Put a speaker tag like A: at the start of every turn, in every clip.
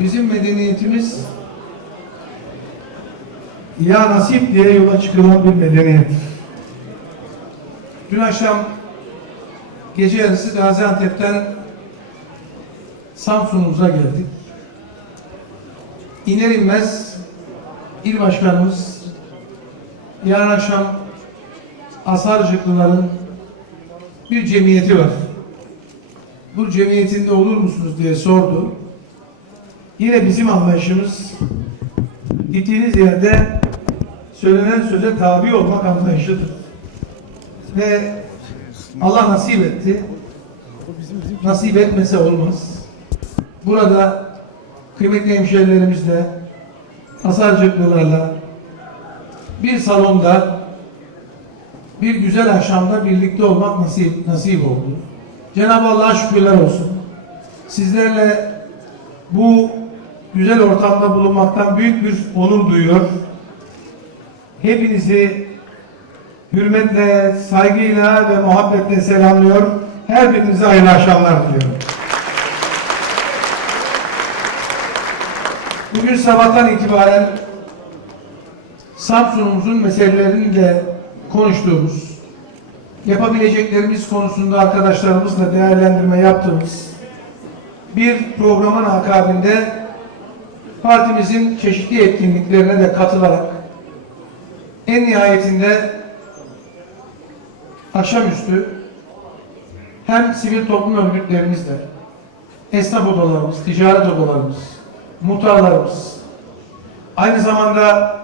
A: Bizim medeniyetimiz ya nasip diye yola çıkılan bir medeniyet. Dün akşam gece yarısı Gaziantep'ten Samsun'umuza geldik. İner inmez il başkanımız yarın akşam Asarcıklıların bir cemiyeti var. Bu cemiyetinde olur musunuz diye sordu. Yine bizim anlayışımız gittiğiniz yerde söylenen söze tabi olmak anlayışıdır. Ve Allah nasip etti. Nasip etmese olmaz. Burada kıymetli hemşehrilerimizle, Asarcıklılarla bir salonda bir güzel akşamda birlikte olmak nasip, nasip oldu. Cenab-ı Allah'a şükürler olsun. Sizlerle bu güzel ortamda bulunmaktan büyük bir onur duyuyor. Hepinizi hürmetle, saygıyla ve muhabbetle selamlıyor. Her birinize hayırlı akşamlar diliyorum. Bugün sabahtan itibaren Samsun'umuzun meselelerini de konuştuğumuz, yapabileceklerimiz konusunda arkadaşlarımızla değerlendirme yaptığımız bir programın akabinde partimizin çeşitli etkinliklerine de katılarak en nihayetinde akşamüstü hem sivil toplum örgütlerimizle, esnaf odalarımız, ticaret odalarımız, muhtarlarımız, aynı zamanda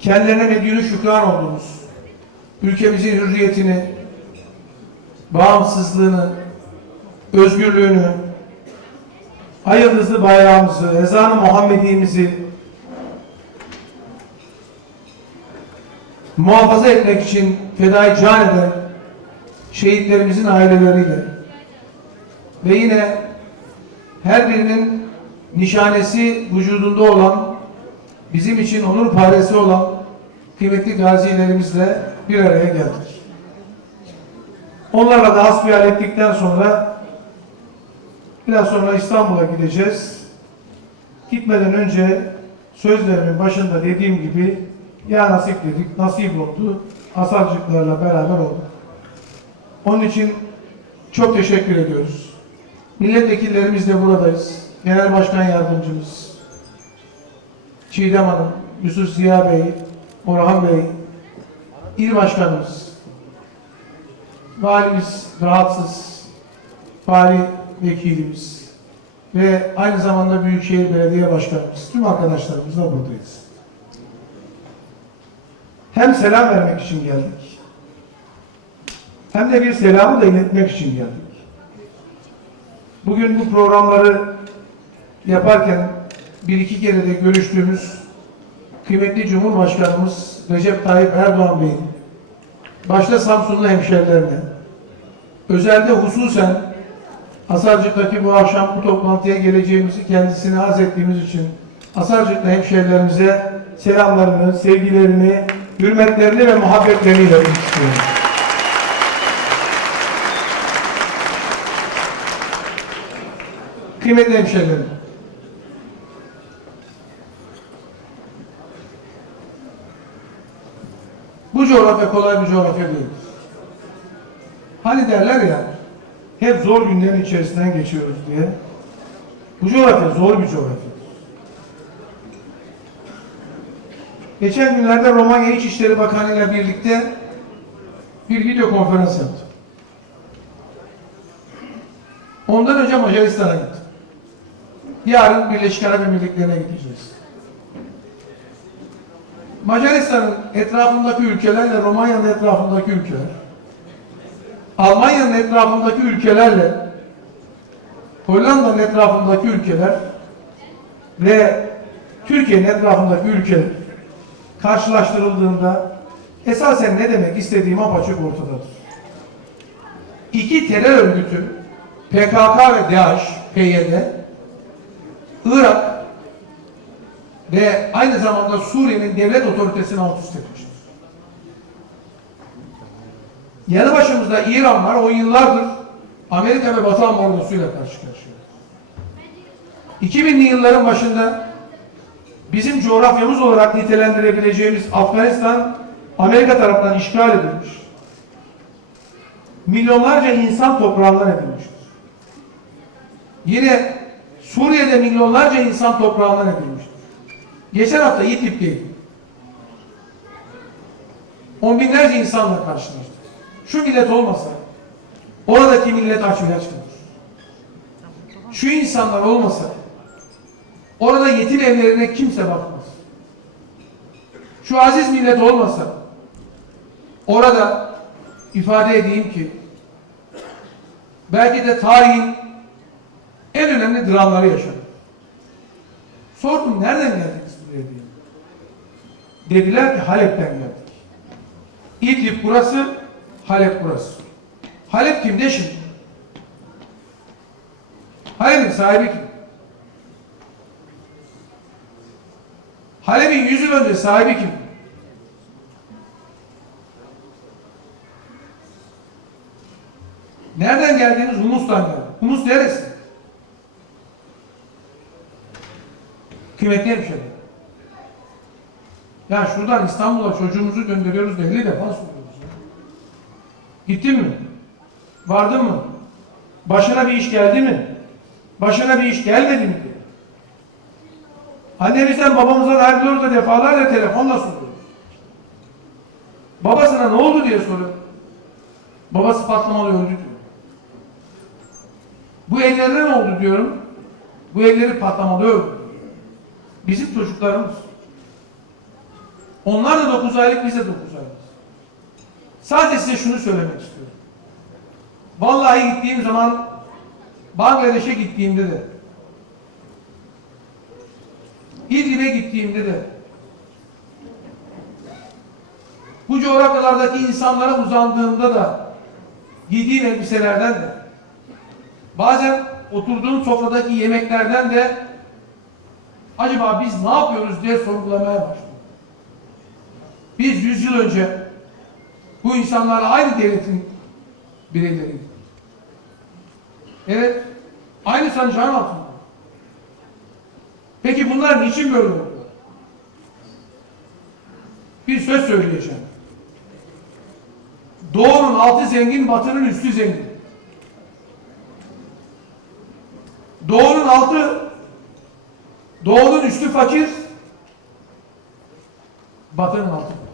A: kendilerine medyunu şükran olduğumuz, ülkemizin hürriyetini, bağımsızlığını, özgürlüğünü, hayırlısı bayrağımızı, ezanı Muhammedi'mizi muhafaza etmek için fedai can eden şehitlerimizin aileleriyle ve yine her birinin nişanesi vücudunda olan bizim için onur paresi olan kıymetli gazilerimizle bir araya geldik. Onlarla da hasbihal ettikten sonra Biraz sonra İstanbul'a gideceğiz. Gitmeden önce sözlerimin başında dediğim gibi ya nasip dedik, nasip oldu. Asarcıklarla beraber olduk. Onun için çok teşekkür ediyoruz. Milletvekillerimiz de buradayız. Genel Başkan Yardımcımız, Çiğdem Hanım, Yusuf Ziya Bey, Orhan Bey, İl Başkanımız, Valimiz rahatsız, Vali vekilimiz ve aynı zamanda Büyükşehir Belediye Başkanımız, tüm arkadaşlarımızla buradayız. Hem selam vermek için geldik, hem de bir selamı da iletmek için geldik. Bugün bu programları yaparken bir iki kere de görüştüğümüz kıymetli Cumhurbaşkanımız Recep Tayyip Erdoğan Bey'in başta Samsunlu hemşerilerine özelde hususen Asarcık'taki bu akşam bu toplantıya geleceğimizi kendisine arz ettiğimiz için Asarcık'ta hemşehrilerimize selamlarını, sevgilerini, hürmetlerini ve muhabbetlerini iletmek istiyorum. Kıymetli hemşehrilerim, bu coğrafya kolay bir coğrafya değil. Hani derler ya, hep zor günlerin içerisinden geçiyoruz diye. Bu coğrafya zor bir coğrafya. Geçen günlerde Romanya İçişleri Bakanı ile birlikte bir video konferans yaptım. Ondan önce Macaristan'a gittim. Yarın Birleşik Arap Emirlikleri'ne gideceğiz. Macaristan'ın etrafındaki ülkelerle Romanya'nın etrafındaki ülkeler Almanya'nın etrafındaki ülkelerle Hollanda'nın etrafındaki ülkeler ve Türkiye'nin etrafındaki ülkeler karşılaştırıldığında esasen ne demek istediğim apaçık ortadadır. İki terör örgütü PKK ve DAEŞ, PYD, Irak ve aynı zamanda Suriye'nin devlet otoritesini alt üst etmiştir. Yanı başımızda İran var. O yıllardır Amerika ve Batı ambargosuyla karşı karşıya. 2000'li yılların başında bizim coğrafyamız olarak nitelendirebileceğimiz Afganistan Amerika tarafından işgal edilmiş. Milyonlarca insan toprağından edilmiştir. Yine Suriye'de milyonlarca insan toprağından edilmiştir. Geçen hafta İdlib'deydim. On binlerce insanla karşılaştık. Şu millet olmasa oradaki millet aç ve aç kalır. Şu insanlar olmasa orada yetim evlerine kimse bakmaz. Şu aziz millet olmasa orada ifade edeyim ki belki de tarihin en önemli dramları yaşadı. Sordum nereden geldiniz buraya diye. Dediler ki Halep'ten geldik. İdlib burası, Halep burası. Halep kimde şimdi? Halep'in sahibi kim? Halep'in yüz yıl önce sahibi kim? Nereden geldiğiniz Humus'tan geldi. Humus neresi? Kıymetli hemşehrim. Ya şuradan İstanbul'a çocuğumuzu gönderiyoruz da 50 defa soruyoruz. Gittin mi? Vardın mı? Başına bir iş geldi mi? Başına bir iş gelmedi mi. Annemizden babamızdan ayrılıyoruz da defalarca telefonla soruyoruz. Babasına ne oldu diye soruyor. Babası patlamalı öldü diyor. Bu ellerine ne oldu diyorum. Bu elleri patlamalı öldü. Bizim çocuklarımız. Onlar da 9 aylık, biz de 9 aylık. Sadece size şunu söylemek istiyorum. Vallahi gittiğim zaman Bangladeş'e gittiğimde de İdlib'e gittiğimde de bu coğrafyalardaki insanlara uzandığımda da giydiğim elbiselerden de bazen oturduğum sofradaki yemeklerden de acaba biz ne yapıyoruz diye sorgulamaya başladım. Biz yüz yıl önce bu insanlarla aynı devletin bireyleriydik. Evet, aynı sancağın altında. Peki bunlar niçin böyle oldu? Bir söz söyleyeceğim. Doğunun altı zengin, batının üstü zengin. Doğunun altı, doğunun üstü fakir, batının altı.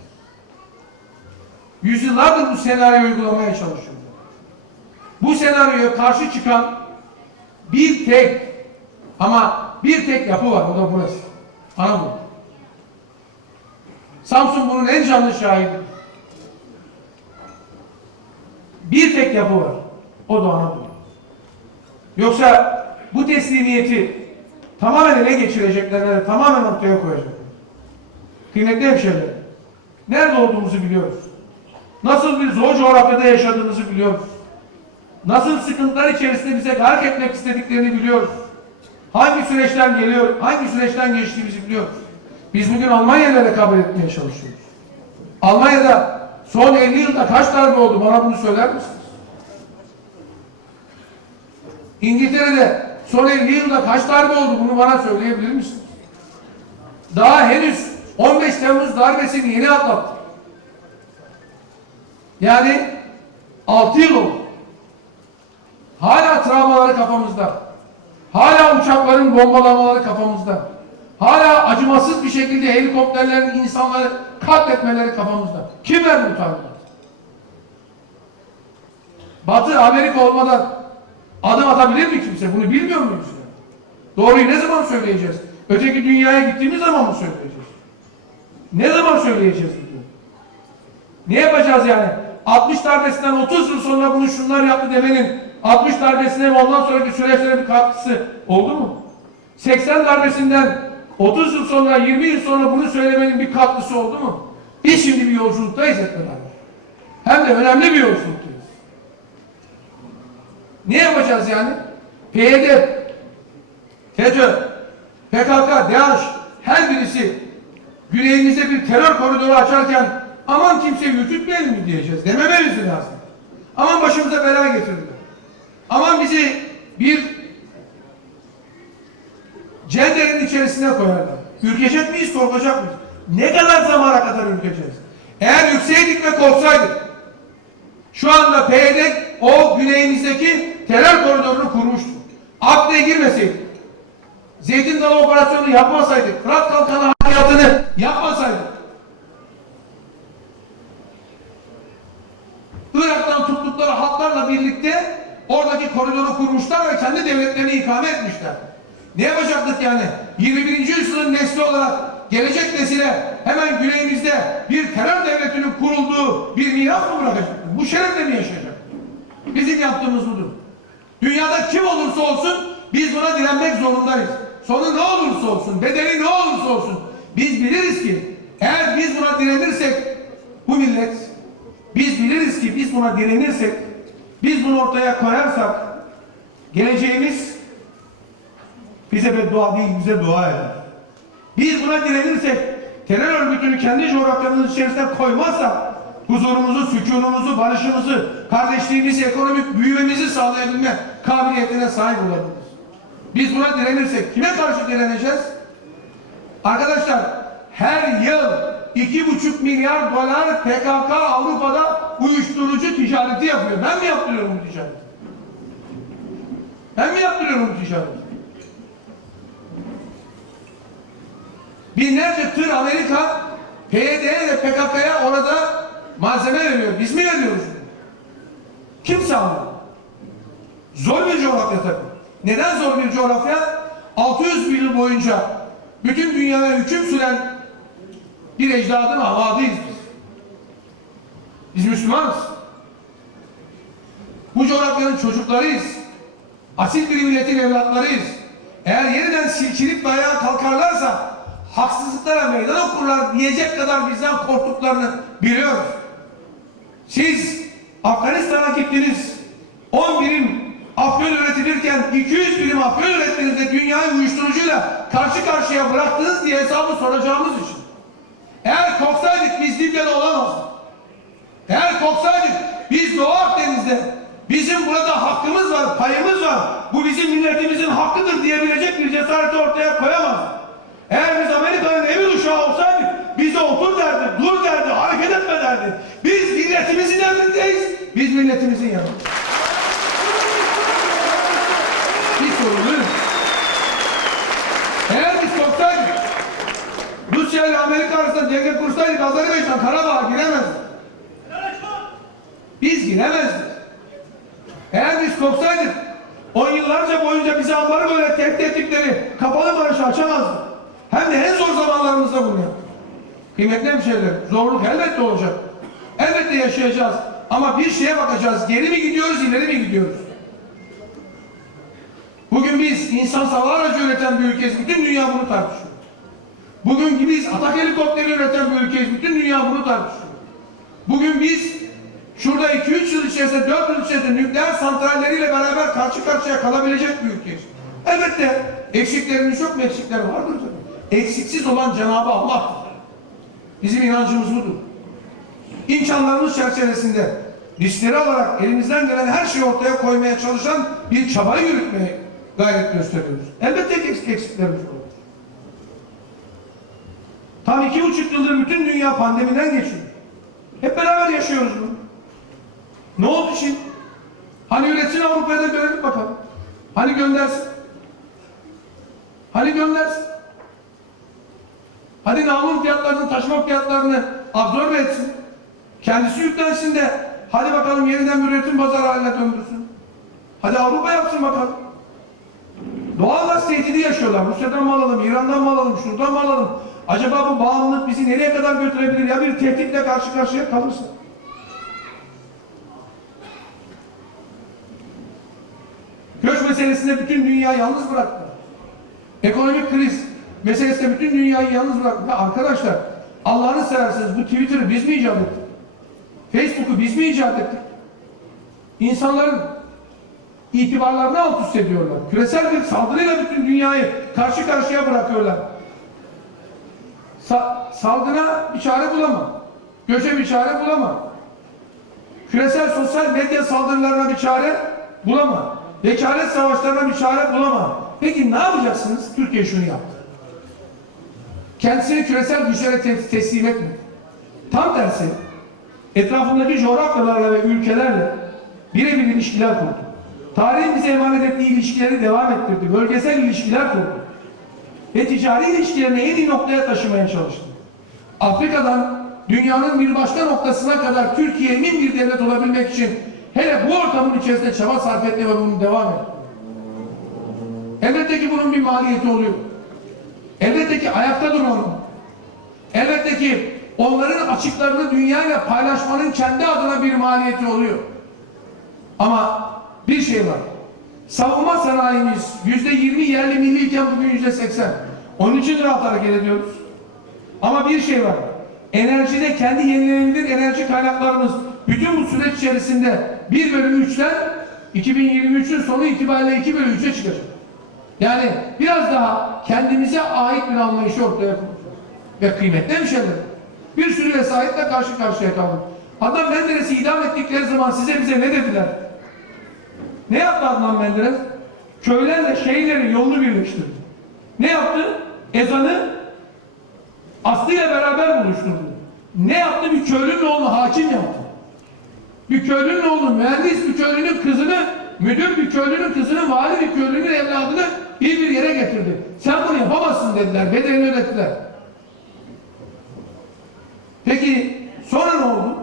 A: Yüzyıllardır bu senaryoyu uygulamaya çalışıyorlar. Bu senaryoya karşı çıkan bir tek ama bir tek yapı var o da burası. Anadolu. Samsun bunun en canlı şahidi. Bir tek yapı var. O da Anadolu. Yoksa bu teslimiyeti tamamen ele geçireceklerine tamamen ortaya koyacaklar. Kıymetli hemşehrilerim. Nerede olduğumuzu biliyoruz. Nasıl bir zor coğrafyada yaşadığımızı biliyoruz. Nasıl sıkıntılar içerisinde bize gark etmek istediklerini biliyoruz. Hangi süreçten geliyor, hangi süreçten geçtiğimizi biliyoruz. Biz bugün Almanya ile rekabet etmeye çalışıyoruz. Almanya'da son 50 yılda kaç darbe oldu? Bana bunu söyler misiniz? İngiltere'de son 50 yılda kaç darbe oldu? Bunu bana söyleyebilir misiniz? Daha henüz 15 Temmuz darbesini yeni atlattık. Yani 6 yıl oldu. Hala travmaları kafamızda. Hala uçakların bombalamaları kafamızda. Hala acımasız bir şekilde helikopterlerin insanları katletmeleri kafamızda. Kim verdi bu talimatı? Batı Amerika olmadan adım atabilir mi kimse? Bunu bilmiyor muyuz? Doğruyu ne zaman söyleyeceğiz? Öteki dünyaya gittiğimiz zaman mı söyleyeceğiz? Ne zaman söyleyeceğiz bunu? Ne yapacağız yani? 60 darbesinden 30 yıl sonra bunu şunlar yaptı demenin 60 darbesine ve ondan sonraki süreçlere bir katkısı oldu mu? 80 darbesinden 30 yıl sonra 20 yıl sonra bunu söylemenin bir katkısı oldu mu? Biz şimdi bir yolculuktayız hep beraber. Hem de önemli bir yolculuktayız. Ne yapacağız yani? PYD, FETÖ, PKK, DAEŞ her birisi güneyimize bir terör koridoru açarken aman kimseyi ürkütmeyelim mi diyeceğiz. Demememiz lazım. Aman başımıza bela getirdiler. Aman bizi bir cenderin içerisine koyarlar. Ürkecek miyiz, korkacak mıyız? Ne kadar zamana kadar ürkeceğiz? Eğer yükseydik ve korksaydık, şu anda PYD o güneyimizdeki terör koridorunu kurmuştu. Akde'ye girmeseydik, Zeytin Dalı operasyonunu yapmasaydık, Fırat Kalkanı harekatını yapmasaydık, Irak'tan tuttukları halklarla birlikte oradaki koridoru kurmuşlar ve kendi devletlerini ikame etmişler. Ne yapacaktık yani? 21. yüzyılın nesli olarak gelecek nesile hemen güneyimizde bir terör devletinin kurulduğu bir miras mı bırakacaktık? Bu şerefle mi yaşayacak? Bizim yaptığımız budur. Dünyada kim olursa olsun biz buna direnmek zorundayız. Sonu ne olursa olsun, bedeli ne olursa olsun biz biliriz ki eğer biz buna direnirsek bu millet biz biliriz ki biz buna direnirsek biz bunu ortaya koyarsak geleceğimiz bize beddua değil bize dua eder. Biz buna direnirsek terör örgütünü kendi coğrafyamızın içerisine koymazsak huzurumuzu, sükunumuzu, barışımızı, kardeşliğimizi, ekonomik büyümemizi sağlayabilme kabiliyetine sahip olabiliriz. Biz buna direnirsek kime karşı direneceğiz? Arkadaşlar her yıl iki buçuk milyar dolar PKK Avrupa'da uyuşturucu ticareti yapıyor. Ben mi yaptırıyorum bu ticareti? Ben mi yaptırıyorum bu ticareti? Binlerce tır Amerika PYD'ye ve PKK'ya orada malzeme veriyor. Biz mi veriyoruz? Kim sağlıyor? Zor bir coğrafya tabii. Neden zor bir coğrafya? 600 yıl boyunca bütün dünyaya hüküm süren bir ecdadın avadıyız biz. Biz Müslümanız. Bu coğrafyanın çocuklarıyız. Asil bir milletin evlatlarıyız. Eğer yeniden silkinip ayağa kalkarlarsa haksızlıklara meydan okurlar diyecek kadar bizden korktuklarını biliyoruz. Siz Afganistan'a gittiniz. 10 birim afyon üretilirken 200 birim afyon ürettiğinizde dünyayı uyuşturucuyla karşı karşıya bıraktınız diye hesabı soracağımız için. Eğer korksaydık biz Libya'da olamazdık. Eğer korksaydık biz Doğu Akdeniz'de bizim burada hakkımız var, payımız var. Bu bizim milletimizin hakkıdır diyebilecek bir cesareti ortaya koyamazdık. Eğer biz Amerika'nın emir uşağı olsaydık bize otur derdi, dur derdi, hareket etme derdi. Biz milletimizin emrindeyiz. Biz milletimizin yanında. Hiç sorun değil. Eğer biz korksaydık Rusya ile Amerika arasında denge kursaydık Azerbaycan Karabağ'a giremezdik. Biz giremezdik. Eğer biz korksaydık on yıllarca boyunca bize ambarı böyle tehdit ettikleri kapalı barışı açamazdık. Hem de en zor zamanlarımızda bunu yaptık. Kıymetli hemşehriler, zorluk elbette olacak. Elbette yaşayacağız. Ama bir şeye bakacağız. Geri mi gidiyoruz, ileri mi gidiyoruz? Bugün biz insan savar aracı üreten bir ülkeyiz. Bütün dünya bunu tartışıyor. Bugün biz atak helikopteri üreten bir ülkeyiz. Bütün dünya bunu tartışıyor. Bugün biz şurada 2-3 yıl içerisinde, 4 yıl içerisinde nükleer santralleriyle beraber karşı karşıya kalabilecek bir ülkeyiz. Elbette eksiklerimiz yok mu? Eksikler vardır. Eksiksiz olan Cenab-ı Allah'tır. Bizim inancımız budur. İmkanlarımız çerçevesinde riskleri alarak elimizden gelen her şeyi ortaya koymaya çalışan bir çabayı yürütmeye gayret gösteriyoruz. Elbette ki eksik eksiklerimiz olur. Tam iki buçuk yıldır bütün dünya pandemiden geçiyor. Hep beraber yaşıyoruz bunu. Ne oldu şimdi? Hani üretsin Avrupa'ya da görelim bakalım. Hani göndersin? Hani göndersin? Hadi namun fiyatlarını, taşıma fiyatlarını absorbe etsin. Kendisi yüklensin de hadi bakalım yeniden bir üretim pazarı haline döndürsün. Hadi Avrupa yapsın bakalım. Doğal gaz tehdidi yaşıyorlar. Rusya'dan mı alalım, İran'dan mı alalım, şuradan mı alalım? Acaba bu bağımlılık bizi nereye kadar götürebilir ya bir tehditle karşı karşıya kalırsa? Göç meselesinde bütün dünya yalnız bıraktı. Ekonomik kriz meselesinde bütün dünyayı yalnız bıraktı. Ya arkadaşlar Allah'ını severseniz bu Twitter'ı biz mi icat ettik? Facebook'u biz mi icat ettik? İnsanların itibarlarını alt üst ediyorlar. Küresel bir saldırıyla bütün dünyayı karşı karşıya bırakıyorlar. Sa salgına bir çare bulamam. Göçe bir çare bulamam. Küresel sosyal medya saldırılarına bir çare bulamam. Vekalet savaşlarına bir çare bulamam. Peki ne yapacaksınız? Türkiye şunu yaptı. Kendisini küresel güçlere te- teslim etmedi. Tam tersi etrafındaki coğrafyalarla ve ülkelerle birebir ilişkiler kurdu. Tarihin bize emanet ettiği ilişkileri devam ettirdi. Bölgesel ilişkiler kurdu. Ve ticari ilişkilerini en iyi noktaya taşımaya çalıştı. Afrika'dan dünyanın bir başka noktasına kadar Türkiye emin bir devlet olabilmek için hele bu ortamın içerisinde çaba sarf etti ve bunu devam etti. Elbette ki bunun bir maliyeti oluyor. Elbette ki ayakta durmanın, elbette ki onların açıklarını dünyayla paylaşmanın kendi adına bir maliyeti oluyor. Ama bir şey var. Savunma sanayimiz yüzde yirmi yerli milliyken bugün yüzde seksen. Onun için rahat hareket ediyoruz. Ama bir şey var. Enerjide kendi yenilenebilir enerji kaynaklarımız bütün bu süreç içerisinde 1 bölü 3'ten 2023'ün sonu itibariyle 2 bölü 3'e çıkacak. Yani biraz daha kendimize ait bir anlayışı ortaya. Ve kıymetli bir şeyler. Bir sürü vesayetle karşı karşıya kaldık. Adnan Menderes'i idam ettikleri zaman size bize ne dediler? Ne yaptı Adnan Menderes? Köylerle şehirlerin yolunu birleştirdi. Ne yaptı? Ezanı Aslı ile beraber buluşturdu. Ne yaptı? Bir köylünün oğlunu hakim yaptı. Bir köylünün oğlunu mühendis, bir köylünün kızını müdür, bir köylünün kızını vali, bir köylünün evladını bir bir yere getirdi. Sen bunu yapamazsın dediler, bedelini ödettiler. Peki sonra ne oldu?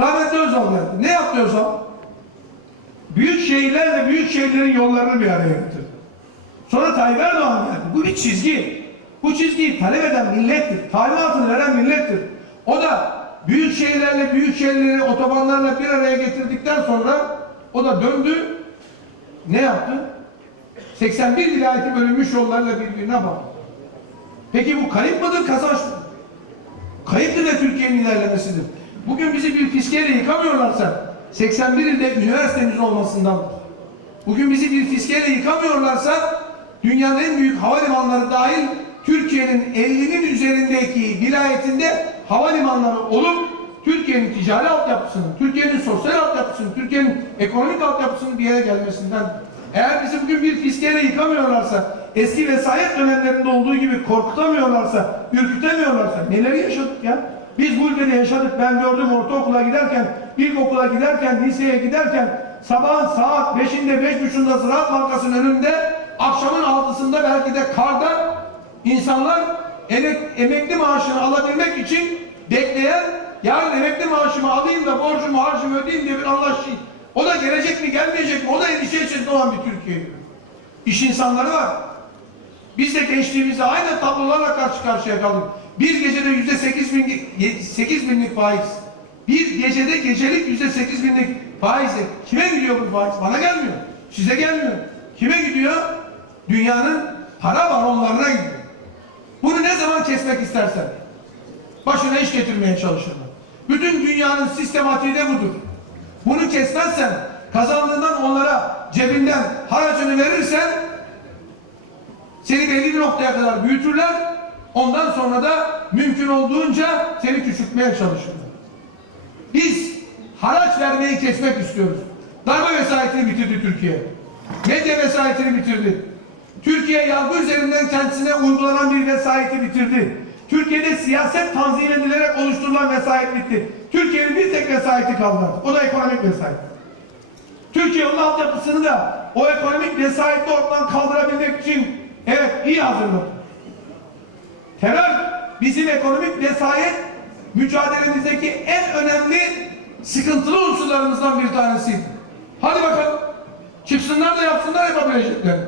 A: Rahmetli Özal geldi. Ne yaptı Özal? Büyük şehirlerle büyük şehirlerin yollarını bir araya getirdi. Sonra Tayyip Erdoğan geldi. Bu bir çizgi. Bu çizgiyi talep eden millettir. Talimatını veren millettir. O da büyük şehirlerle büyük şehirleri otobanlarla bir araya getirdikten sonra o da döndü. Ne yaptı? 81 vilayeti bölünmüş yollarla birbirine bağlı. Peki bu kayıp mıdır, kazanç mı? Kayıptır ve Türkiye'nin ilerlemesidir. Bugün bizi bir fiskeyle yıkamıyorlarsa 81 ilde üniversitemiz olmasındandır. Bugün bizi bir fiskeyle yıkamıyorlarsa dünyanın en büyük havalimanları dahil Türkiye'nin 50'nin üzerindeki vilayetinde havalimanları olup Türkiye'nin ticari altyapısının, Türkiye'nin sosyal altyapısının, Türkiye'nin ekonomik altyapısının bir yere gelmesinden eğer bizi bugün bir fiskeyle yıkamıyorlarsa, eski vesayet dönemlerinde olduğu gibi korkutamıyorlarsa, ürkütemiyorlarsa neleri yaşadık ya? Biz bu ülkede yaşadık. Ben gördüm ortaokula giderken, ilkokula giderken, liseye giderken sabahın saat 5'inde, 5.30'da Ziraat Bankası'nın önünde akşamın 6'sında belki de karda insanlar emek, emekli maaşını alabilmek için bekleyen yarın emekli maaşımı alayım da borcumu harcımı ödeyeyim diye bir anlaşma. O da gelecek mi gelmeyecek mi? O da endişe içerisinde olan bir Türkiye. İş insanları var. Biz de gençliğimizde aynı tablolarla karşı karşıya kaldık. Bir gecede yüzde sekiz bin, sekiz binlik faiz. Bir gecede gecelik yüzde sekiz binlik faizle. Kime gidiyor bu faiz? Bana gelmiyor. Size gelmiyor. Kime gidiyor? Dünyanın para baronlarına gidiyor. Bunu ne zaman kesmek istersen başına iş getirmeye çalışırlar. Bütün dünyanın sistematiği de budur. Bunu kesmezsen kazandığından onlara cebinden haracını verirsen seni belli bir noktaya kadar büyütürler. Ondan sonra da mümkün olduğunca seni küçültmeye çalışırlar. Biz haraç vermeyi kesmek istiyoruz. Darbe vesayetini bitirdi Türkiye. Medya vesayetini bitirdi. Türkiye yargı üzerinden kendisine uygulanan bir vesayeti bitirdi. Türkiye'de siyaset tanzim edilerek oluşturulan vesayet bitti. Türkiye'nin bir tek vesayeti kaldı. O da ekonomik vesayet. Türkiye onun altyapısını da o ekonomik vesayeti ortadan kaldırabilmek için evet iyi hazırladı. Terör bizim ekonomik vesayet mücadelemizdeki en önemli sıkıntılı unsurlarımızdan bir tanesi. Hadi bakalım. Çıksınlar da yapsınlar yapabileceklerini.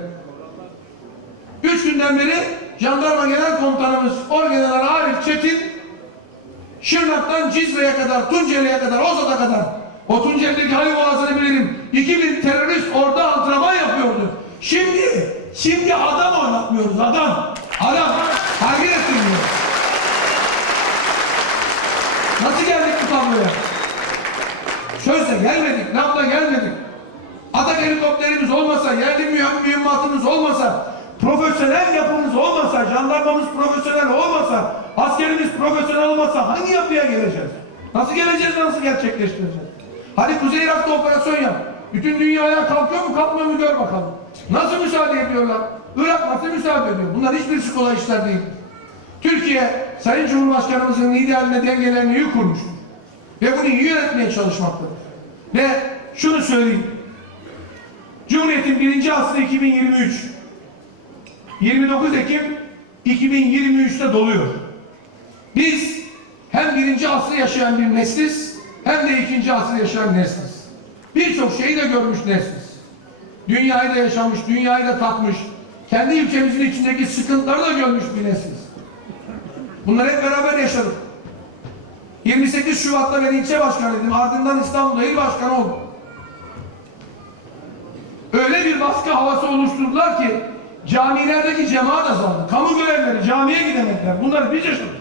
A: Üç günden beri jandarma genel komutanımız Orgeneral Arif Çetin Şırnak'tan Cizre'ye kadar, Tunceli'ye kadar, Ozat'a kadar o Tunceli'deki Halil Boğazı'nı bilirim. 2000 terörist orada antrenman yapıyordu. Şimdi, şimdi adam oynatmıyoruz adam. Adam. Hareket ettirmiyor. Nasıl geldik bu tabloya? Sözle gelmedik, lafla gelmedik. Atak helikopterimiz olmasa, yerli mühim- mühimmatımız olmasa, profesyonel yapımız olmasa, jandarmamız profesyonel olmasa, askerimiz profesyonel olmasa hangi yapıya geleceğiz? Nasıl geleceğiz, nasıl gerçekleştireceğiz? Hadi Kuzey Irak'ta operasyon yap.
B: Bütün dünya ayağa kalkıyor mu kalkmıyor mu gör bakalım. Nasıl müsaade ediyorlar? Irak nasıl müsaade ediyor? Bunlar hiçbirisi kolay işler değil. Türkiye, Sayın Cumhurbaşkanımızın liderliğine dengelerini iyi kurmuştur. Ve bunu iyi yönetmeye çalışmaktadır. Ve şunu söyleyeyim. Cumhuriyet'in birinci asrı 2023. 29 Ekim 2023'te doluyor. Biz hem birinci asrı yaşayan bir nesliz, hem de ikinci asrı yaşayan nesliz. Birçok şeyi de görmüş nesliz. Dünyayı da yaşamış, dünyayı da tatmış, kendi ülkemizin içindeki sıkıntıları da görmüş bir nesliz. Bunları hep beraber yaşadık. 28 Şubat'ta ben ilçe başkanıydım, ardından İstanbul'da il başkanı oldum. Öyle bir baskı havası oluşturdular ki camilerdeki cemaat azaldı. Kamu görevlileri camiye gidemediler. Bunları biz yaşadık.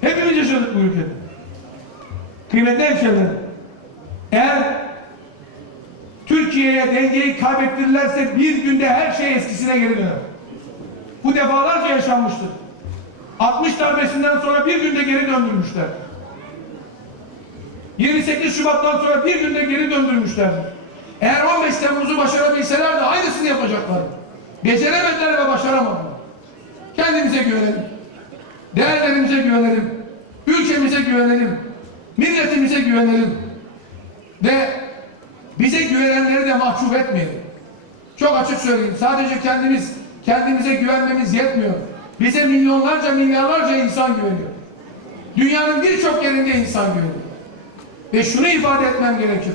B: Hepimiz yaşadık bu ülkede. Kıymetli hemşehrilerim, eğer Türkiye'ye dengeyi kaybettirirlerse bir günde her şey eskisine geri döner. Bu defalarca yaşanmıştır. 60 darbesinden sonra bir günde geri döndürmüşler. 28 Şubat'tan sonra bir günde geri döndürmüşler. Eğer 15 Temmuz'u başarabilseler de aynısını yapacaklar. Beceremediler ve başaramadılar. Kendimize güvenelim. Değerlerimize güvenelim. Ülkemize güvenelim. Milletimize güvenelim. Ve bize güvenenleri de mahcup etmeyelim. Çok açık söyleyeyim. Sadece kendimiz kendimize güvenmemiz yetmiyor. Bize milyonlarca milyarlarca insan güveniyor. Dünyanın birçok yerinde insan güveniyor. Ve şunu ifade etmem gerekir.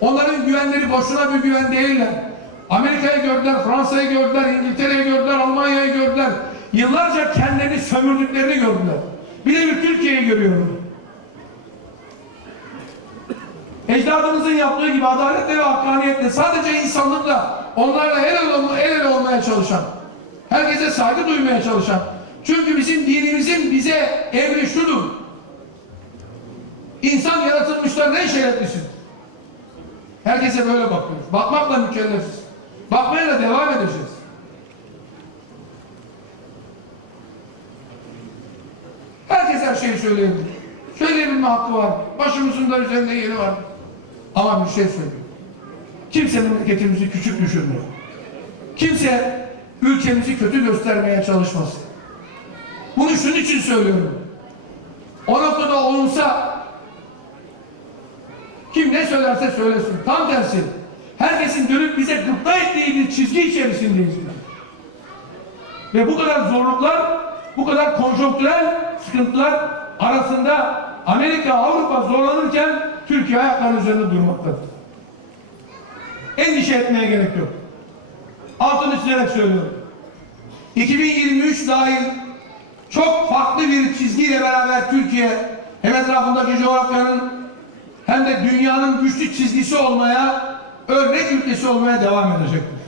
B: Onların güvenleri boşuna bir güven değiller. Amerika'yı gördüler, Fransa'yı gördüler, İngiltere'yi gördüler, Almanya'yı gördüler. Yıllarca kendilerini sömürdüklerini gördüler. Bir de bir Türkiye'yi görüyorlar. Ecdadımızın yaptığı gibi adaletle ve hakkaniyetle sadece insanlıkla onlarla el ele, el ele olmaya çalışan, herkese saygı duymaya çalışan. Çünkü bizim dinimizin bize emri şudur. İnsan yaratılmışlar ne şereflisin. Herkese böyle bakıyoruz. Bakmakla mükellefiz. Bakmaya da devam edeceğiz. Herkes her şeyi söyleyebilir. Söyleyebilme hakkı var. Başımızın da üzerinde yeri var. Ama bir şey söyleyeyim. Kimse memleketimizi küçük düşürmüyor. Kimse ülkemizi kötü göstermeye çalışmasın. Bunu şunun için söylüyorum. O noktada olunsa kim ne söylerse söylesin. Tam tersi. Herkesin dönüp bize gıpta ettiği bir çizgi içerisindeyiz. Ve bu kadar zorluklar, bu kadar konjonktürel sıkıntılar arasında Amerika, Avrupa zorlanırken Türkiye ayaklarının üzerinde durmaktadır. Endişe etmeye gerek yok. Altını çizerek söylüyorum. 2023 dahil çok farklı bir çizgiyle beraber Türkiye hem etrafındaki coğrafyanın hem de dünyanın güçlü çizgisi olmaya, örnek ülkesi olmaya devam edecektir.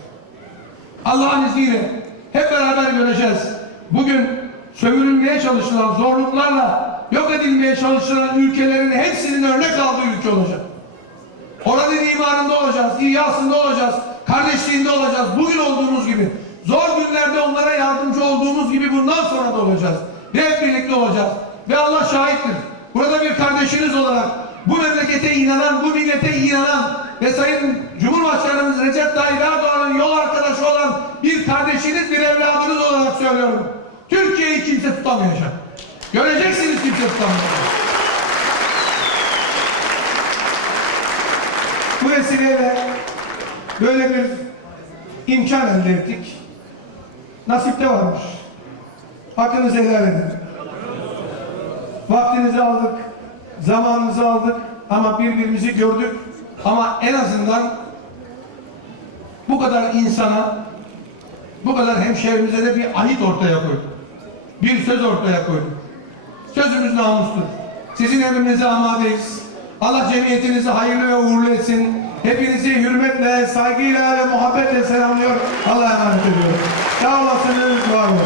B: Allah'ın izniyle hep beraber göreceğiz. Bugün sömürülmeye çalışılan zorluklarla yok edilmeye çalışılan ülkelerin hepsinin örnek aldığı ülke olacak. Oranın imanında olacağız, İhyasında olacağız, kardeşliğinde olacağız. Bugün olduğumuz gibi. Zor günlerde onlara yardımcı olduğumuz gibi bundan sonra da olacağız. Ve hep birlikte olacağız. Ve Allah şahittir. Burada bir kardeşiniz olarak bu memlekete inanan, bu millete inanan ve Sayın Cumhurbaşkanımız Recep Tayyip Erdoğan'ın yol arkadaşı olan bir kardeşiniz, bir evladınız olarak söylüyorum. Türkiye'yi kimse tutamayacak. Göreceksiniz kimse tutamayacak. Bu vesileyle böyle bir imkan elde ettik. Nasipte varmış. Hakkınızı helal edin. Vaktinizi aldık, zamanınızı aldık ama birbirimizi gördük. Ama en azından bu kadar insana, bu kadar hemşehrimize de bir ahit ortaya koyduk. Bir söz ortaya koyduk. Sözümüz namustur. Sizin emrinize amadeyiz. Allah cemiyetinizi hayırlı ve uğurlu etsin. Hepinizi hürmetle, saygıyla ve muhabbetle selamlıyor. Allah'a emanet ediyorum. Sağ olasınız, var olun.